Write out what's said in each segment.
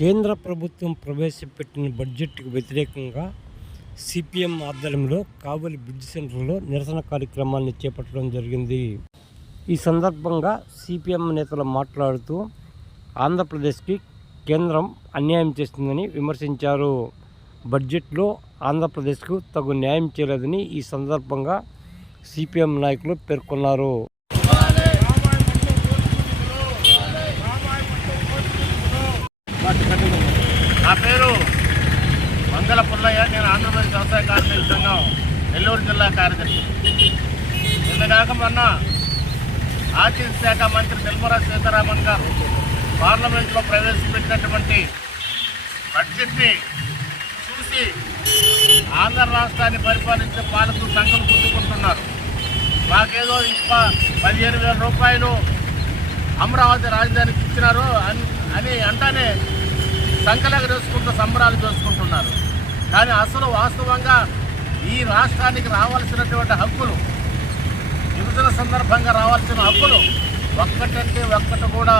కేంద్ర ప్రభుత్వం ప్రవేశపెట్టిన బడ్జెట్కు వ్యతిరేకంగా సిపిఎం ఆధ్వర్యంలో కావలి బ్రిడ్జ్ సెంటర్లో నిరసన కార్యక్రమాన్ని చేపట్టడం జరిగింది. ఈ సందర్భంగా సిపిఎం నేతలు మాట్లాడుతూ ఆంధ్రప్రదేశ్కి కేంద్రం అన్యాయం చేస్తుందని విమర్శించారు. బడ్జెట్లో ఆంధ్రప్రదేశ్కు తగు న్యాయం చేయలేదని ఈ సందర్భంగా సిపిఎం నాయకులు పేర్కొన్నారు. నా పేరు మంగళ పుల్లయ్య. నేను ఆంధ్రప్రదేశ్ వ్యవసాయ కార్మిక సంఘం నెల్లూరు జిల్లా కార్యదర్శి. నిన్నగాక మొన్న ఆర్థిక శాఖ మంత్రి నిర్మలా సీతారామన్ గారు పార్లమెంట్లో ప్రవేశపెట్టినటువంటి బడ్జెట్ని చూసి ఆంధ్ర రాష్ట్రాన్ని పరిపాలించే పాలకులు సంఘం గుర్తుకుంటున్నారు. మాకేదో ఇప్ప పదిహేను వేల రూపాయలు అమరావతి రాజధానికి ఇచ్చినారు అని అని అంటానే సంకలగ చేసుకుంటూ సంబరాలు చేసుకుంటున్నారు. కానీ అసలు వాస్తవంగా ఈ రాష్ట్రానికి రావాల్సినటువంటి హక్కులు విభజన సందర్భంగా రావాల్సిన హక్కులు ఒక్కటంటే ఒక్కటి కూడా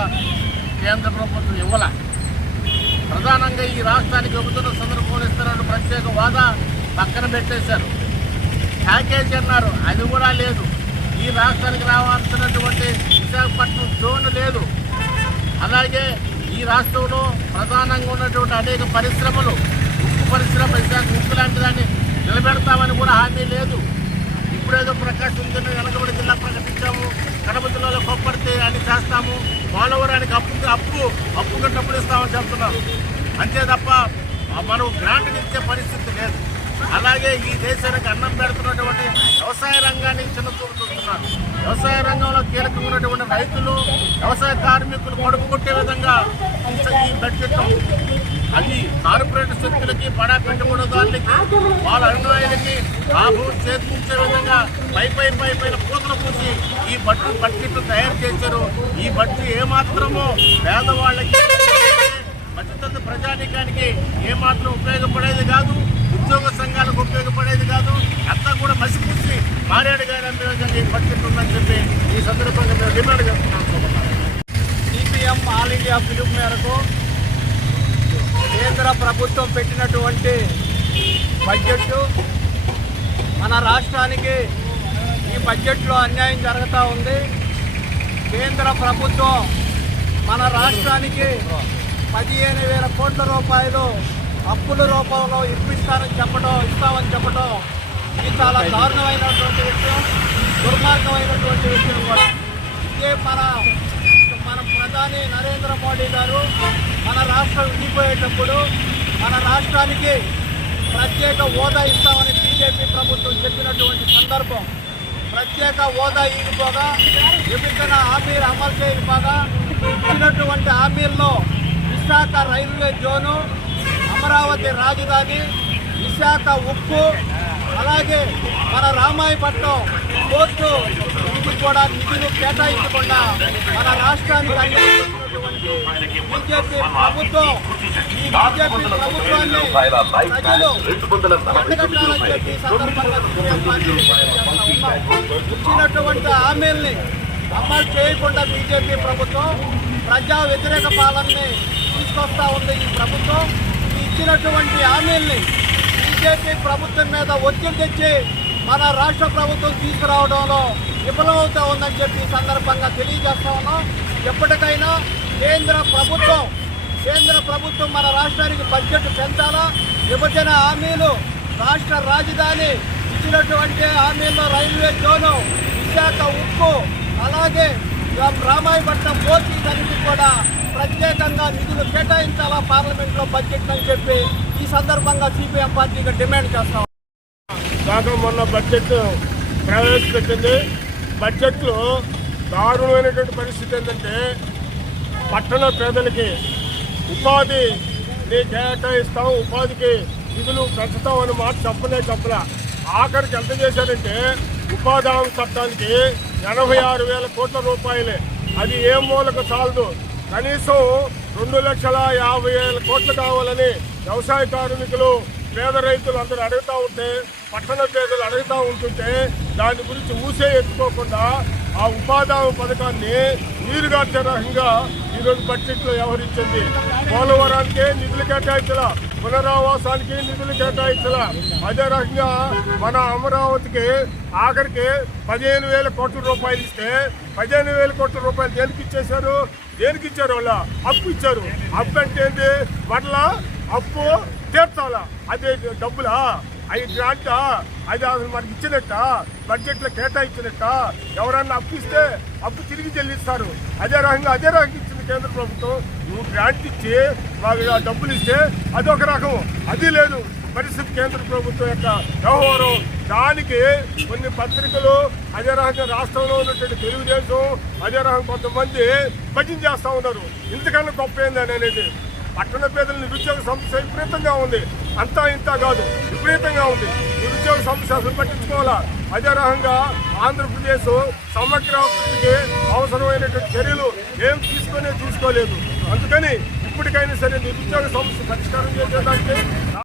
కేంద్ర ప్రభుత్వం ఇవ్వాల. ప్రధానంగా ఈ రాష్ట్రానికి విభజన సందర్భంలో ఇస్తున్న ప్రత్యేక వాదా పక్కన పెట్టేశారు. ప్యాకేజీ అన్నారు అది కూడా లేదు. ఈ రాష్ట్రానికి రావాల్సినటువంటి విశాఖపట్నం జోన్ లేదు. అలాగే ఈ రాష్ట్రంలో ప్రధానంగా ఉన్నటువంటి అనేక పరిశ్రమలు ఉక్కు పరిశ్రమ విశాఖ ఉక్కు లాంటి దాన్ని నిలబెడతామని కూడా హామీ లేదు. ఇప్పుడేదో ప్రకాశం జిల్లా వెనకబడి జిల్లా ప్రకటించాము. కడప జిల్లాలో కొప్పడితే అని చేస్తాము. పోలవరానికి అప్పు అప్పు అప్పు కట్టప్పుడు ఇస్తామని చెప్తున్నారు. అంతే తప్ప మనం గ్రాంట్ ఇచ్చే పరిస్థితి లేదు. అలాగే ఈ దేశానికి అన్నం పెడుతున్నటువంటి వ్యవసాయ రంగాన్ని చిన్న చూపు చూస్తున్నారు వ్యవసాయ రంగంలో కీలకంగా ఉన్నటువంటి రైతులు వ్యవసాయ కార్మికులు కడుపు కొట్టే విధంగా ఈ బడ్జెట్ అది కార్పొరేట్ శక్తులకి పడా పెట్టుబడిదారులకి వాళ్ళ అనుయాయులకి లాభం చేకూర్చే విధంగా పై పై పై పైన పూతలు పూసి ఈ బడ్జెట్ బడ్జెట్ తయారు చేశారు. ఈ బడ్జెట్ ఏమాత్రమో పేదవాళ్ళకి బడ్జెట్ ప్రజానీకానికి ఏమాత్రం ఉపయోగపడేది కాదు. ఉద్యోగ సంఘాలకు ఉపయోగపడేది కాదు. అంతా కూడా మసిపూసి మారేడు గారి అమ్మే ఈ బడ్జెట్ ఉందని చెప్పి ఈ సందర్భంగా మేము డిమాండ్ చేస్తున్నాం. సిపిఎం ఆల్ ఇండియా పిలుపు మేరకు కేంద్ర ప్రభుత్వం పెట్టినటువంటి బడ్జెట్ మన రాష్ట్రానికి ఈ బడ్జెట్లో అన్యాయం జరుగుతూ ఉంది. కేంద్ర ప్రభుత్వం మన రాష్ట్రానికి పదిహేను వేల కోట్ల రూపాయలు అప్పుల రూపంలో ఇప్పిస్తారని చెప్పడం ఇస్తామని చెప్పడం ఇది చాలా దారుణమైనటువంటి విషయం దుర్మార్గమైనటువంటి విషయం కూడా. ఇదే మన మన ప్రధాని నరేంద్ర మోడీ గారు మన రాష్ట్రం విడిపోయేటప్పుడు మన రాష్ట్రానికి ప్రత్యేక హోదా ఇస్తామని బీజేపీ ప్రభుత్వం చెప్పినటువంటి సందర్భం. ప్రత్యేక హోదా ఇవ్వకపోగా విభజన హామీలు అమలు చేయకపోగా ఇచ్చినటువంటి హామీల్లో విశాఖ రైల్వే జోను అమరావతి రాజధాని విశాఖ ఉక్కు అలాగే మన రామాయపట్నం కోర్టు ఇది కూడా నిధులు కేటాయించకుండా మన రాష్ట్రానికి బీజేపీ ప్రభుత్వం ఈ బీజేపీ ప్రభుత్వాన్ని ప్రజలు ఎండగట్టాలని చెప్పి ఇచ్చినటువంటి హామీల్ని అమలు చేయకుండా బీజేపీ ప్రభుత్వం ప్రజా వ్యతిరేక పాలనని తీసుకొస్తా ఉంది ఈ ప్రభుత్వం. ఇచ్చినటువంటి హామీల్ని బీజేపీ ప్రభుత్వం మీద ఒత్తిడి తెచ్చి మన రాష్ట్ర ప్రభుత్వం తీసుకురావడంలో విఫలమవుతా ఉందని చెప్పి సందర్భంగా తెలియజేస్తా ఉన్నాం. ఎప్పటికైనా కేంద్ర ప్రభుత్వం కేంద్ర ప్రభుత్వం మన రాష్ట్రానికి బడ్జెట్ పెంచాలా? విభజన హామీలు రాష్ట్ర రాజధాని ఇచ్చినటువంటి హామీల్లో రైల్వే జోను విశాఖ ఉక్కు అలాగే రామాయపట్నం పోటీ దానికి కూడా ప్రత్యేకంగా నిధులు కేటాయించాలా పార్లమెంట్లో బడ్జెట్ అని చెప్పి ఈ సందర్భంగా సిపిఎం పార్టీగా డిమాండ్ చేస్తాం. కాక మొన్న బడ్జెట్ ప్రవేశపెట్టింది. బడ్జెట్లో దారుణమైనటువంటి పరిస్థితి ఏంటంటే పట్టణ పేదలకి ఉపాధి నీ కేటాయిస్తాం ఉపాధికి నిధులు పెంచుతాం అని మాట చెప్పలే చెప్పలే. ఆఖరికి ఎంత చేశారంటే ఉపాధి హామీ చట్టానికి ఎనభై ఆరు వేల కోట్ల రూపాయలే. అది ఏ మూలకు చాలదు. కనీసం రెండు లక్షల యాభై వేల కోట్లు కావాలని వ్యవసాయ కార్మికులు పేద రైతులు అందరూ అడుగుతూ ఉంటే పట్టణ పేదలు అడుగుతూ ఉంటుంటే దాని గురించి ఊసే ఎత్తుకోకుండా ఆ ఉపాధి పథకాన్ని నీరుగార్చే రకంగా ఈ రోజు వ్యవహరించింది. పోలవరానికే నిధులు కేటాయించాల. పునరావాసానికి నిధులు కేటాయించాల. అదే రకంగా మన అమరావతికి ఆఖరికి పదిహేను వేల కోట్ల రూపాయలు ఇస్తే పదిహేను వేల కోట్ల రూపాయలు దేనికి ఇచ్చేశారు? దేనికి ఇచ్చారు వాళ్ళ? అప్పు ఇచ్చారు. అప్పు అంటే ఏంటి? మరలా అప్పు తీర్చాలా? అదే డబ్బులా? అవి గ్రాంటా? అది అసలు మనకి ఇచ్చినట్ట? బడ్జెట్లో కేటాయించినట్ట? ఎవరన్నా అప్పు ఇస్తే అప్పు తిరిగి చెల్లిస్తారు. అదే రకంగా అదే రకంగా కేంద్ర ప్రభుత్వం నువ్వు గ్రాంట్ ఇచ్చి మాకు డబ్బులు ఇస్తే అదొక రకం. అది లేదు. పరిస్థితి కేంద్ర ప్రభుత్వం యొక్క వ్యవహారం. దానికి కొన్ని పత్రికలు అదే రకంగా రాష్ట్రంలో ఉన్నటువంటి తెలుగుదేశం అదే రకంగా కొంతమంది భజన చేస్తూ ఉన్నారు. ఇంతకన్నా గొప్ప ఏందని అనేది? పట్టణ పేదల నిరుద్యోగ సమస్య విపరీతంగా ఉంది. అంతా ఇంత కాదు విపరీతంగా ఉంది. నిరుద్యోగ సమస్య అసలు పట్టించుకోవాలా? అదే రకంగా ఆంధ్రప్రదేశ్ సమగ్ర అభివృద్ధికి అవసరమైనటువంటి చర్యలు ఏం తీసుకునే చూసుకోలేదు అందుకని ఇప్పటికైనా సరే నిరుద్యోగ సమస్య పరిష్కారం చేసేదానికి